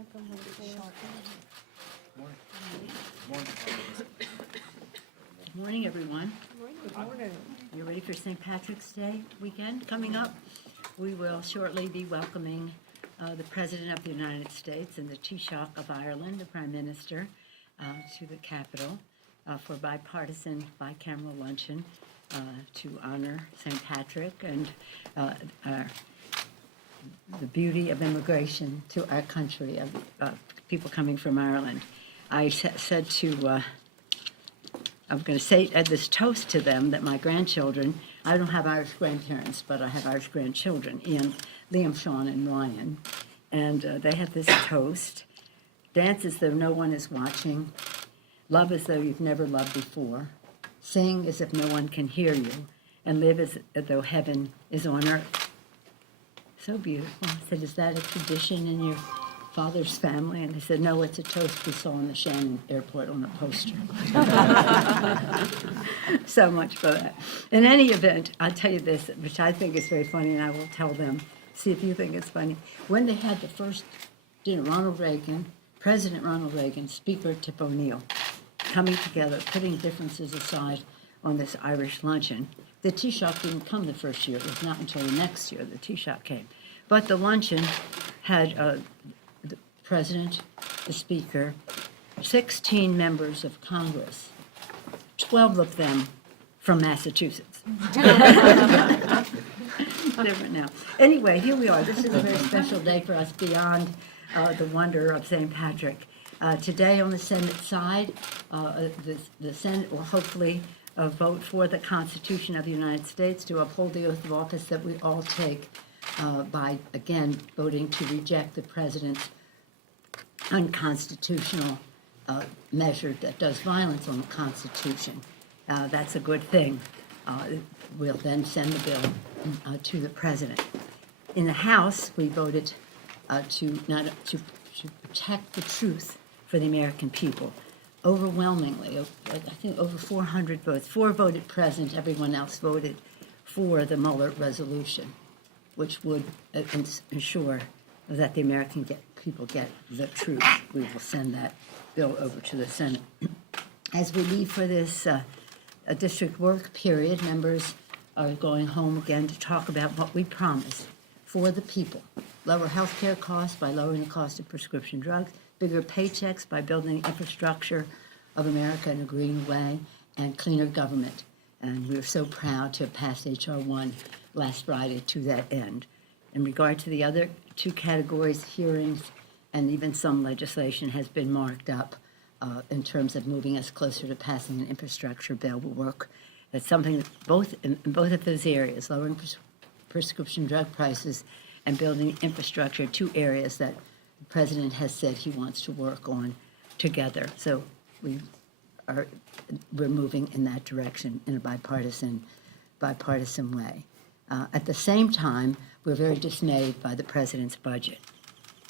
Good morning, everyone. Good morning. You ready for St. Patrick's Day weekend coming up? We will shortly be welcoming the President of the United States and the Taoiseach of Ireland, the Prime Minister, to the Capitol for bipartisan bicameral luncheon to honor St. Patrick and the beauty of immigration to our country, of people coming from Ireland. I said to, I'm going to say at this toast to them that my grandchildren, I don't have Irish grandparents, but I have Irish grandchildren, Ian, Liam, Sean, and Ryan. And they have this toast: dance as though no one is watching, love as though you've never loved before, sing as if no one can hear you, and live as though heaven is on earth. So beautiful. I said, is that a tradition in your father's family? And they said, no, it's a toast we saw in the Shannon airport on a poster. So much for that. In any event, I'll tell you this, which I think is very funny, and I will tell them, see if you think it's funny. When they had the first dinner, President Ronald Reagan, Speaker Tip O'Neill, coming together, putting differences aside on this Irish luncheon. The Taoiseach didn't come the first year. It was not until the next year the Taoiseach came. But the luncheon had the President, the Speaker, 16 members of Congress, 12 of them from Massachusetts. Different now. Anyway, here we are. This is a very special day for us beyond the wonder of St. Patrick. Today on the Senate side, the Senate will hopefully vote for the Constitution of the United States to uphold the oath of office that we all take by, again, voting to reject the President's unconstitutional measure that does violence on the Constitution. That's a good thing. We'll then send the bill to the President. In the House, we voted to protect the truth for the American people. Overwhelmingly, I think over 400 votes. 4 voted present, everyone else voted for the Mueller resolution, which would ensure that the American people get the truth. We will send that bill over to the Senate. As we leave for this district work period, members are going home again to talk about what we promised for the people. Lower health care costs by lowering the cost of prescription drugs, bigger paychecks by building the infrastructure of America in a green way, and cleaner government. And we are so proud to have passed H.R. 1 last Friday to that end. In regard to the other 2 categories, hearings and even some legislation has been marked up in terms of moving us closer to passing an infrastructure bill. Will work. That's something that in both of those areas, lowering prescription drug prices and building infrastructure, 2 areas that the President has said he wants to work on together. So we're moving in that direction in a bipartisan way. At the same time, we're very dismayed by the President's budget.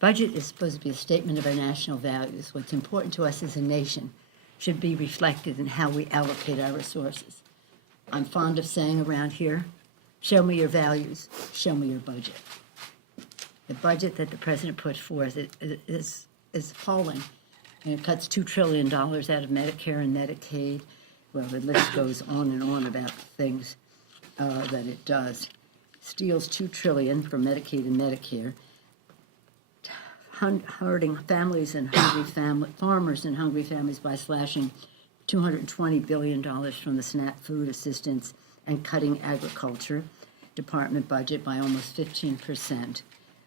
Budget is supposed to be a statement of our national values. What's important to us as a nation should be reflected in how we allocate our resources. I'm fond of saying around here, show me your values, show me your budget. The budget that the President put forth is appalling. And it cuts $2 trillion out of Medicare and Medicaid. Well, the list goes on and on about things that it does. Steals $2 trillion from Medicaid and Medicare, hurting families and farmers and hungry families by slashing $220 billion from the SNAP food assistance and cutting agriculture department budget by almost 15%.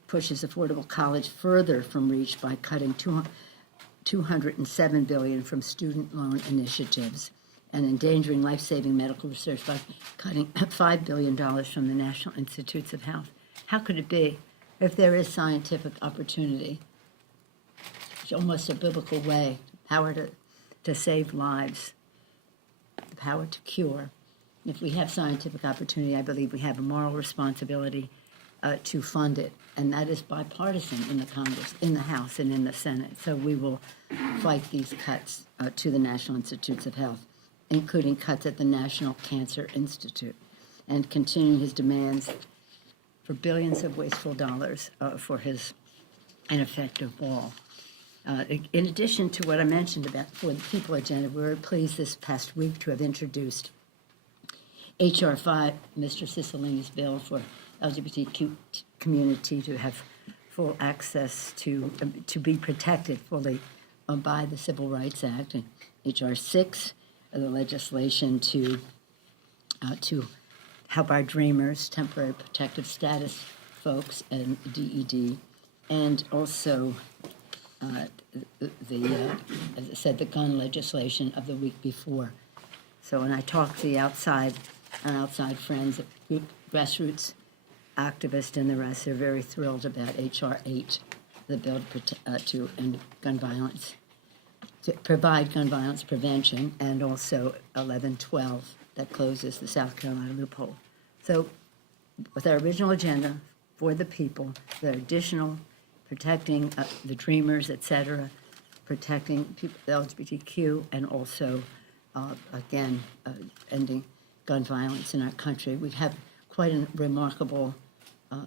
Pushes affordable college further from reach by cutting $207 billion from student loan initiatives and endangering life-saving medical research by cutting $5 billion from the National Institutes of Health. How could it be if there is scientific opportunity? It's almost a biblical way, power to save lives, the power to cure. If we have scientific opportunity, I believe we have a moral responsibility to fund it, and that is bipartisan in the Congress, in the House, and in the Senate. So we will fight these cuts to the National Institutes of Health, including cuts at the National Cancer Institute, and continuing his demands for billions of wasteful dollars for his ineffective wall. In addition to what I mentioned about for the people agenda, we were pleased this past week to have introduced H.R. 5, Mr. Cicilline's bill for LGBTQ community to have full access to be protected fully by the Civil Rights Act, and H.R. 6, the legislation to help our Dreamers, temporary protective status folks, and DED, and also as I said, the gun legislation of the week before. So when I talked to our outside friends, grassroots activists and the rest, they're very thrilled about H.R. 8, the bill to end gun violence, to provide gun violence prevention, and also 1112 that closes the South Carolina loophole. So with our original agenda for the people, the additional protecting the Dreamers, et cetera, protecting people, the LGBTQ, and also, again, ending gun violence in our country. We have quite a remarkable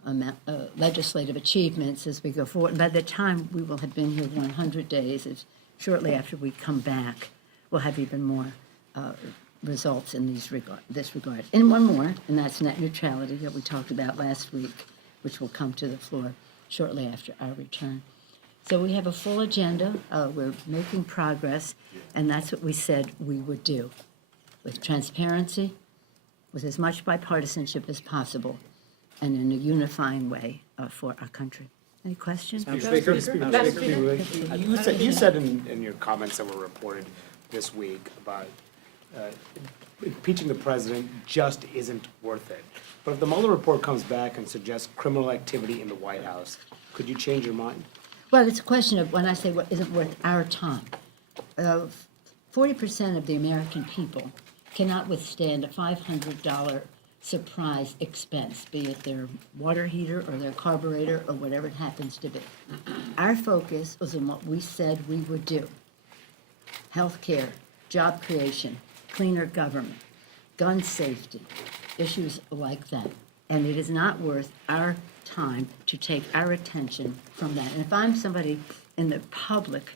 amount legislative achievements as we go forward. And by the time we will have been here 100 days, shortly after we come back, we'll have even more results in this regard. And one more, and that's net neutrality that we talked about last week, which will come to the floor shortly after our return. So we have a full agenda. We're making progress, and that's what we said we would do, with transparency, with as much bipartisanship as possible, and in a unifying way for our country. Any questions? Speaker, you said in your comments that were reported this week about impeaching the president just isn't worth it. But if the Mueller report comes back and suggests criminal activity in the White House, could you change your mind? Well, it's a question of when I say what isn't worth our time. 40% of the American people cannot withstand a $500 surprise expense, be it their water heater or their carburetor or whatever it happens to be. Our focus was on what we said we would do. Healthcare, job creation, cleaner government, gun safety, issues like that. And it is not worth our time to take our attention from that. And if I'm somebody in the public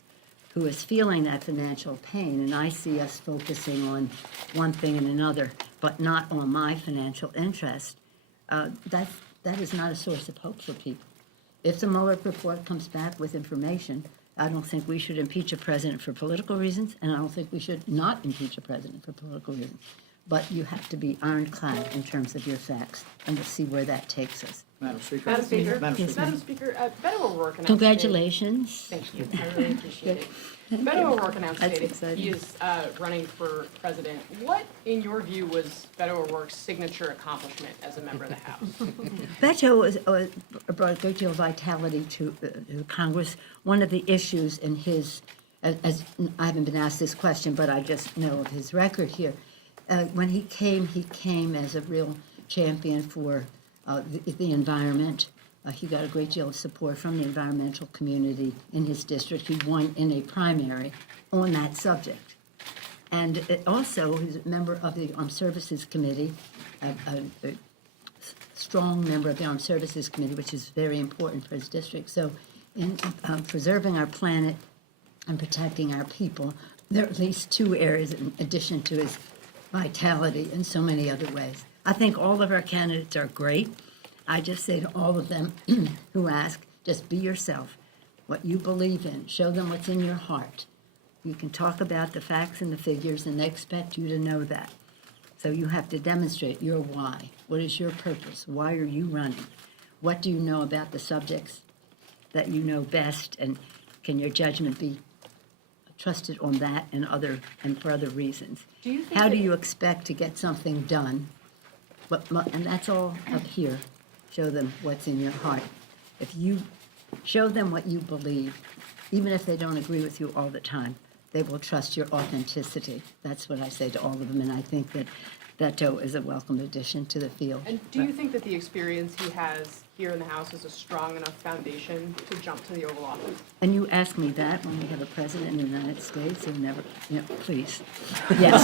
who is feeling that financial pain, and I see us focusing on one thing and another, but not on my financial interest, that is not a source of hope for people. If the Mueller report comes back with information, I don't think we should impeach a president for political reasons, and I don't think we should not impeach a president for political reasons. But you have to be ironclad in terms of your facts, and we'll see where that takes us. Madam Speaker. Yes, Madam Speaker, Beto O'Rourke announced Congratulations. Today, thank you, I really appreciate it. Beto O'Rourke announced today that he is running for president. What, in your view, was Beto O'Rourke's signature accomplishment as a member of the House? Beto brought a great deal of vitality to Congress. One of the issues in his, as I haven't been asked this question, but I just know of his record here. When he came as a real champion for the environment. He got a great deal of support from the environmental community in his district. He won in a primary on that subject. And also, he's a member of the Armed Services Committee, a strong member of the Armed Services Committee, which is very important for his district. So in preserving our planet and protecting our people, there are at least two areas in addition to his vitality in so many other ways. I think all of our candidates are great. I just say to all of them who ask, just be yourself, what you believe in. Show them what's in your heart. You can talk about the facts and the figures, and they expect you to know that. So you have to demonstrate your why. What is your purpose? Why are you running? What do you know about the subjects that you know best, and can your judgment be trusted on that and for other reasons? How do you expect to get something done? And that's all up here. Show them what's in your heart. If you show them what you believe, even if they don't agree with you all the time, they will trust your authenticity. That's what I say to all of them, and I think that Beto is a welcome addition to the field. And do you think that the experience he has here in the House is a strong enough foundation to jump to the Oval Office? And you ask me that when we have a president in the United States who never, please. Yes.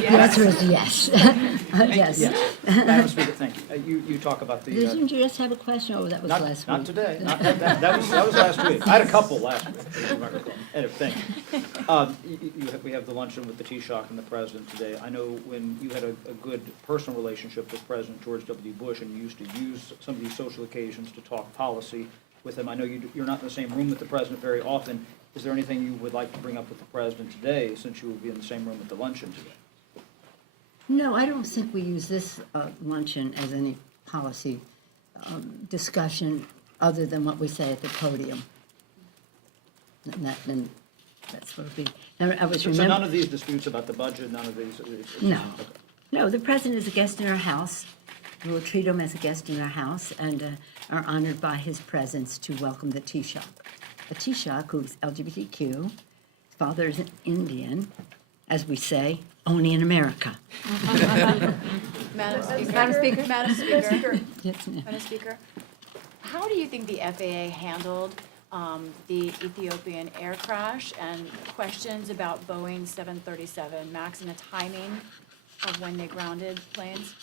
The answer is yes. Yes. Madam Speaker, thank you. You talk about the, Didn't you just have a question? Oh, that was last week. not today. That was last week. I had a couple last week, if you might recall. Anyway, thank you. We have the luncheon with the Taoiseach and the President today. I know when you had a good personal relationship with President George W. Bush, and you used to use some of these social occasions to talk policy with him. I know you're not in the same room with the President very often. Is there anything you would like to bring up with the President today, since you will be in the same room at the luncheon today? No, I don't think we use this luncheon as any policy discussion other than what we say at the podium. And that's what it'll be. And I was So none of these disputes about the budget, none of these? No. Okay. No, the president is a guest in our house. We will treat him as a guest in our house and are honored by his presence to welcome the Taoiseach. A Taoiseach who's LGBTQ, his father is an Indian, as we say, only in America. Madam Speaker. Yes, ma'am. Madam Speaker, how do you think the FAA handled the Ethiopian air crash and questions about Boeing 737 MAX and the timing of when they grounded planes?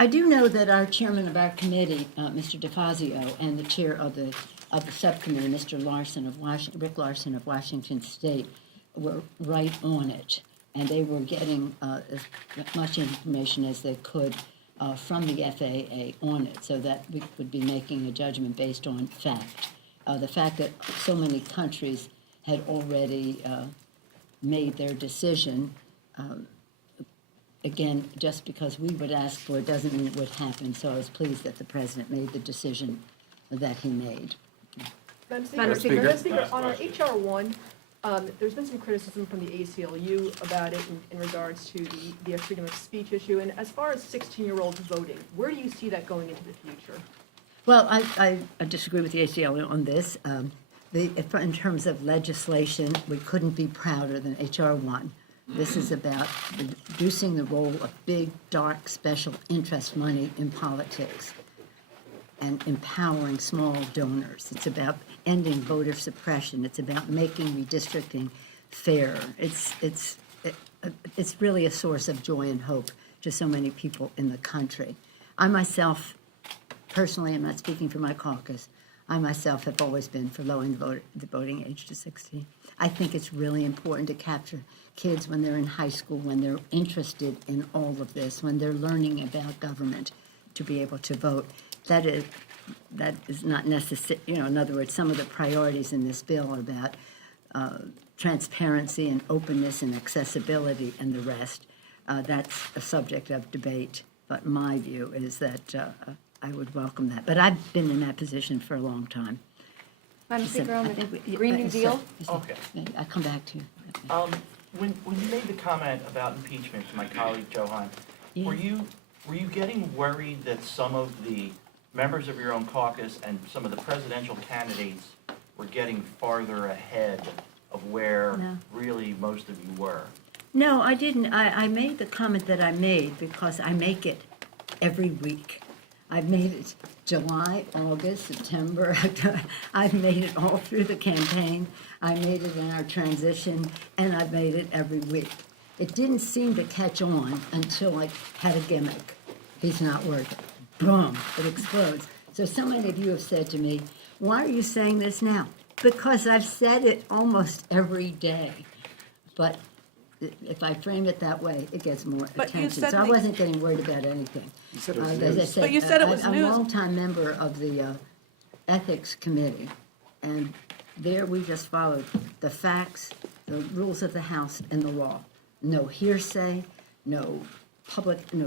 I do know that our chairman of our committee, Mr. DeFazio, and the chair of the subcommittee, Mr. Rick Larson of Washington State, were right on it. And they were getting as much information as they could from the FAA on it, so that we would be making a judgment based on fact. The fact that so many countries had already made their decision, again, just because we would ask for it doesn't mean it would happen. So I was pleased that the president made the decision that he made. Madam Speaker, on our HR 1, there's been some criticism from the ACLU about it in regards to the freedom of speech issue. And as far as 16-year-olds voting, where do you see that going into the future? Well, I disagree with the ACLU on this. In terms of legislation, we couldn't be prouder than HR 1. This is about reducing the role of big, dark, special interest money in politics and empowering small donors. It's about ending voter suppression. It's about making redistricting fair. It's really a source of joy and hope to so many people in the country. I myself, personally, I'm not speaking for my caucus, I myself have always been for lowering the voting age to 16. I think it's really important to capture kids when they're in high school, when they're interested in all of this, when they're learning about government, to be able to vote. That is not necessary. In other words, some of the priorities in this bill are about transparency and openness and accessibility and the rest. That's a subject of debate, but my view is that I would welcome that. But I've been in that position for a long time. Madam You said- Speaker, on I the think we- Green you New said- Deal? you said- Okay. I'll come back to you. When you made the comment about impeachment to my colleague Johan, Yeah. were you getting worried that some of the members of your own caucus and some of the presidential candidates were getting farther ahead of where No. really most of you were? No, I didn't. I made the comment that I made because I make it every week. I've made it July, August, September. I've made it all through the campaign. I made it in our transition, and I've made it every week. It didn't seem to catch on until I had a gimmick. He's not worth it. Boom, it explodes. So many of you have said to me, why are you saying this now? Because I've said it almost every day. But if I frame it that way, it gets more But you attention. said So I the- wasn't getting worried about anything. You said it was As I news. But you said it was I'm news. a longtime member of the Ethics Committee, and there we just followed the facts, the rules of the House, and the law. No hearsay, no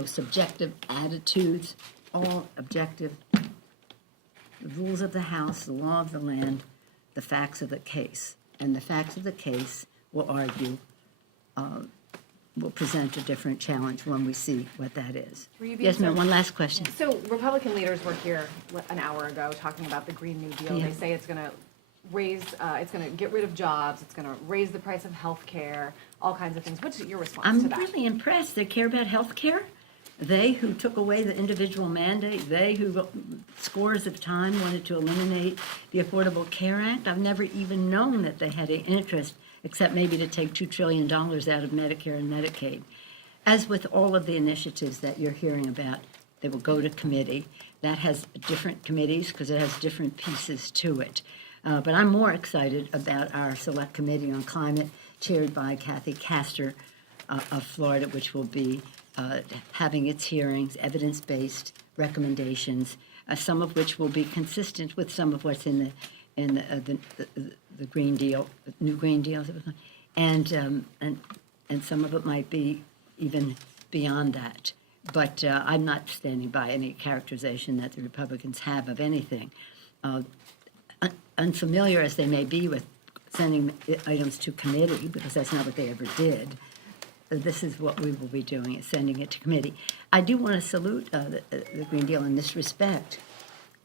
subjective attitudes, all objective. The rules of the House, the law of the land, the facts of the case. And the facts of the case will argue, will present a different challenge when we see what that is. Were you being Yes, ma'am, so- one last question. So Republican leaders were here an hour ago talking about the Green New Deal. Yeah. They say it's going to it's gonna get rid of jobs, it's gonna raise the price of healthcare, all kinds of things. What's your response I'm to that? really impressed. They care about health care. They who took away the individual mandate, they who scores of time wanted to eliminate the Affordable Care Act. I've never even known that they had an interest, except maybe to take $2 trillion out of Medicare and Medicaid. As with all of the initiatives that you're hearing about, they will go to committee. That has different committees because it has different pieces to it. But I'm more excited about our Select Committee on Climate, chaired by Kathy Castor of Florida, which will be having its hearings, evidence-based recommendations, some of which will be consistent with some of what's in the Green Deal, new Green Deal, and some of it might be even beyond that. But I'm not standing by any characterization that the Republicans have of anything. Unfamiliar as they may be with sending items to committee, because that's not what they ever did, this is what we will be doing, is sending it to committee. I do want to salute the Green Deal in this respect,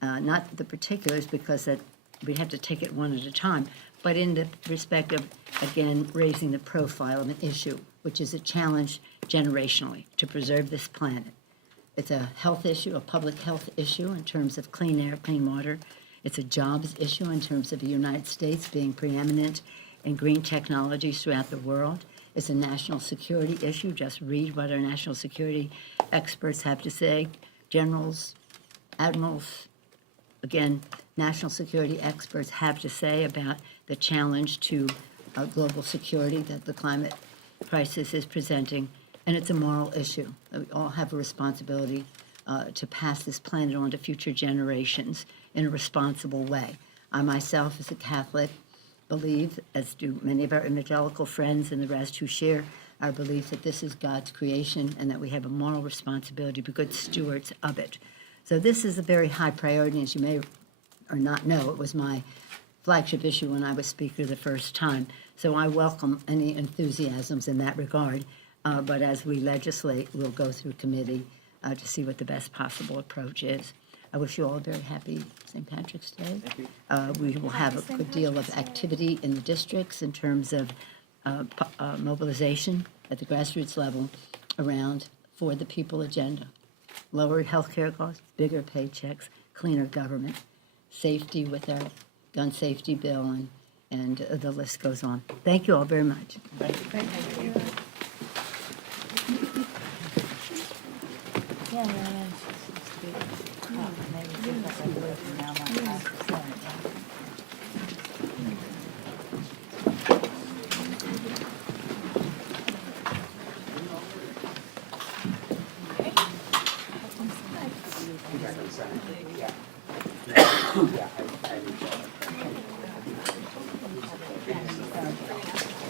not the particulars, because that we have to take it one at a time, but in the respect of, again, raising the profile of an issue, which is a challenge generationally to preserve this planet. It's a health issue, a public health issue in terms of clean air, clean water. It's a jobs issue in terms of the United States being preeminent in green technologies throughout the world. It's a national security issue. Just read what our national security experts have to say. Generals, admirals, again, national security experts have to say about the challenge to global security that the climate crisis is presenting. And it's a moral issue. We all have a responsibility to pass this planet on to future generations in a responsible way. I myself, as a Catholic, believe, as do many of our evangelical friends and the rest who share our belief that this is God's creation and that we have a moral responsibility to be good stewards of it. So this is a very high priority, as you may or not know. It was my flagship issue when I was Speaker the first time. So I welcome any enthusiasms in that regard. But as we legislate, we'll go through committee to see what the best possible approach is. I wish you all a very happy St. Patrick's Day. Thank you. We will have a good deal of activity in the districts in terms of mobilization at the grassroots level around For the People agenda. Lower healthcare costs, bigger paychecks, cleaner government, safety with our gun safety bill, and the list goes on. Thank you all very much. Yeah.